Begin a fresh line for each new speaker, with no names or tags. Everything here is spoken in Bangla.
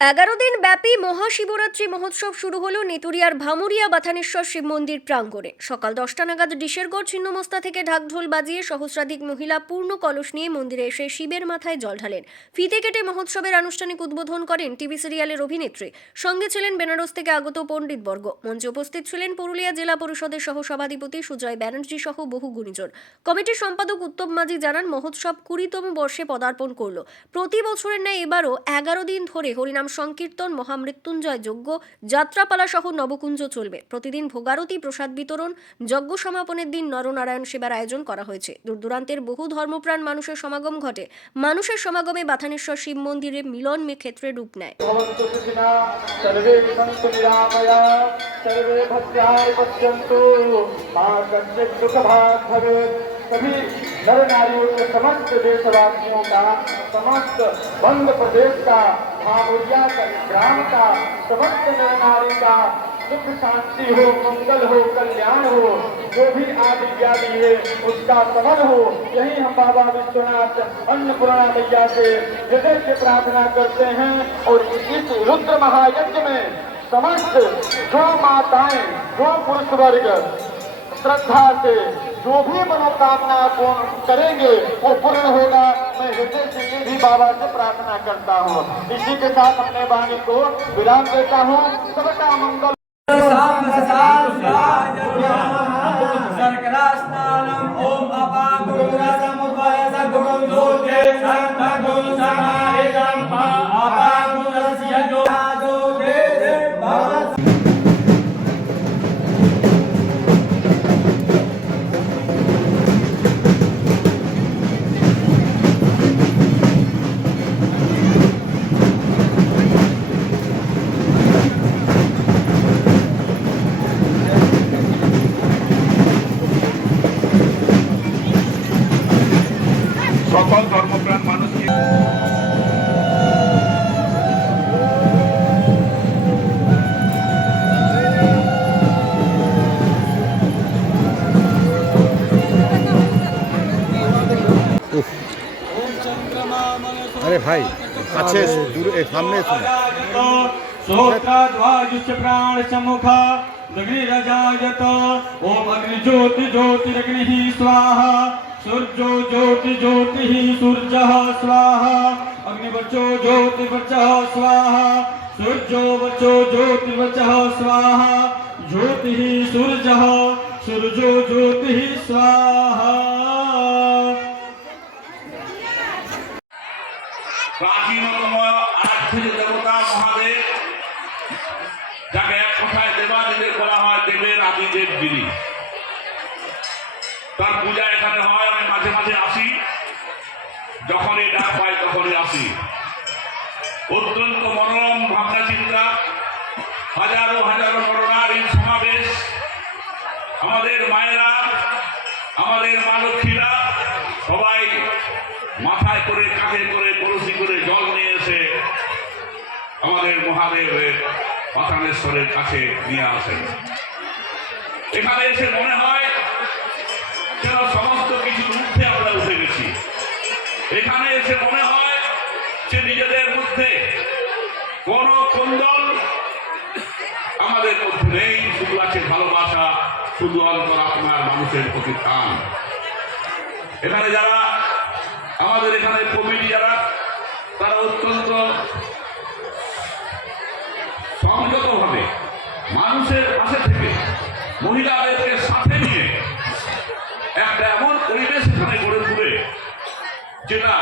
এগারো দিন ব্যাপী মহাশিবরাত্রি মহোৎসব শুরু হলো নেতুরিয়ার ভামুরিয়া বাথানেশ্বর শিব মন্দির প্রাঙ্গণে। সকাল দশটা নাগাদ ডিশেরগড় ছিন্নমস্তা থেকে ঢাকঢোল বাজিয়ে সহস্রাধিক মহিলা পূর্ণ কলস নিয়ে মন্দিরে এসে শিবের মাথায় জল ঢালেন। ফিতে কেটে মহোৎসবের আনুষ্ঠানিক উদ্বোধন করেন টিভি সিরিয়ালের অভিনেত্রী। সঙ্গে ছিলেন বেনারস থেকে আগত পণ্ডিত বর্গ মঞ্চে উপস্থিত ছিলেন পুরুলিয়া জেলা পরিষদের সহ সভাধিপতি সুজয় ব্যানার্জি সহ বহু গুণীজন। কমিটির সম্পাদক উত্তম মাঝি জানান, মহোৎসব কুড়িতম বর্ষে পদার্পণ করল। প্রতি বছরের ন্যায় এবারও এগারো দিন ধরে হরিনাম সংকীর্তন মহামৃত্যুঞ্জয় যজ্ঞ যাত্রাপালা সহ নবকুঞ্জ চলবে প্রতিদিন ভোগারতি প্রসাদ বিতরণ যজ্ঞ সমাপনের দিন নরনারায়ণ সেবার আয়োজন করা হয়েছে দূরদূরান্তের বহু ধর্মপ্রাণ মানুষের সমাগম ঘটে মানুষের সমাগমে বাথানেশ্বর শিব মন্দিরে মিলন মে ক্ষেত্রে রূপ নেয়
भवन्तु सुखिना सर्वे सन्तु निरामया सर्वे भद्राय पश्यन्तु मा कश्चित् दुःखभाग् भवेत् सभी नर नारियों के समस्त देशवासियों का समस्त बंग प्रदेश का भावुरिया का ग्राम का समस्त नर का सुख शांति हो। मंगल हो कल्याण हो जो भी आदि व्याधि है उसका समर हो यही हम बाबा विश्वनाथ अन्नपूर्णा मैया से हृदय से प्रार्थना करते हैं और इस रुद्र महायज्ञ में समस्त जो माताएँ जो पुरुष वर्ग श्रद्धा से जो भी मनोकामना पूर्ण करेंगे वो पूर्ण होगा मैं हृदय से ये भी बाबा से प्रार्थना करता हूँ इसी के साथ अपने वाणी को विराम देता हूँ सबका मंगल
सद्गुरुन्दोते
সকল ধর্মপ্রাণ মানুষকে
ভাই কাছে দূরে সামনে
सोत्राध्वायुश्च प्राणसमुखा दग्निरजायत ॐ अग्निज्योतिज्योतिरग्निः स्वाहा सूर्यो ज्योतिज्योतिः सूर्यः स्वाहा, अग्निवचो ज्योतिवचः स्वाहा सूर्यो वचो ज्योतिवचः स्वाहा, ज्योतिः सूर्यः सूर्यो ज्योतिः स्वाहा।
प्राचीनतम आर्थिक আদিদেব যিনি তার পূজা এখানে হয়, আমি মাঝে মাঝে আসি। যখনই ডাক পাই তখনই আসি। অত্যন্ত মনোরম ভাবনা চিন্তা হাজারো হাজারো নরনারীর সমাবেশ। আমাদের মায়েরা, আমাদের মা লক্ষ্মীরা সবাই মাথায় করে, কাঁধে করে, কলসি করে জল নিয়ে এসে আমাদের মহাদেবের পাতানেশ্বরের কাছে নিয়ে আসেন। এখানে এসে মনে হয় যেন সমস্ত কিছু ঊর্ধ্বে আমরা উঠে গেছি। এখানে এসে মনে হয় যে নিজেদের মধ্যে কোন কুন্দল আমাদের মধ্যে নেই, শুধু আছে ভালোবাসা, শুধু অন্তর আপনার মানুষের প্রতি টান। এখানে যারা, আমাদের এখানে কমিটি যারা, তারা অত্যন্ত সংযতভাবে মানুষের পাশে থেকে মহিলাদেরকে সাথে নিয়ে একটা এমন পরিবেশ এখানে গড়ে তুলে যেটা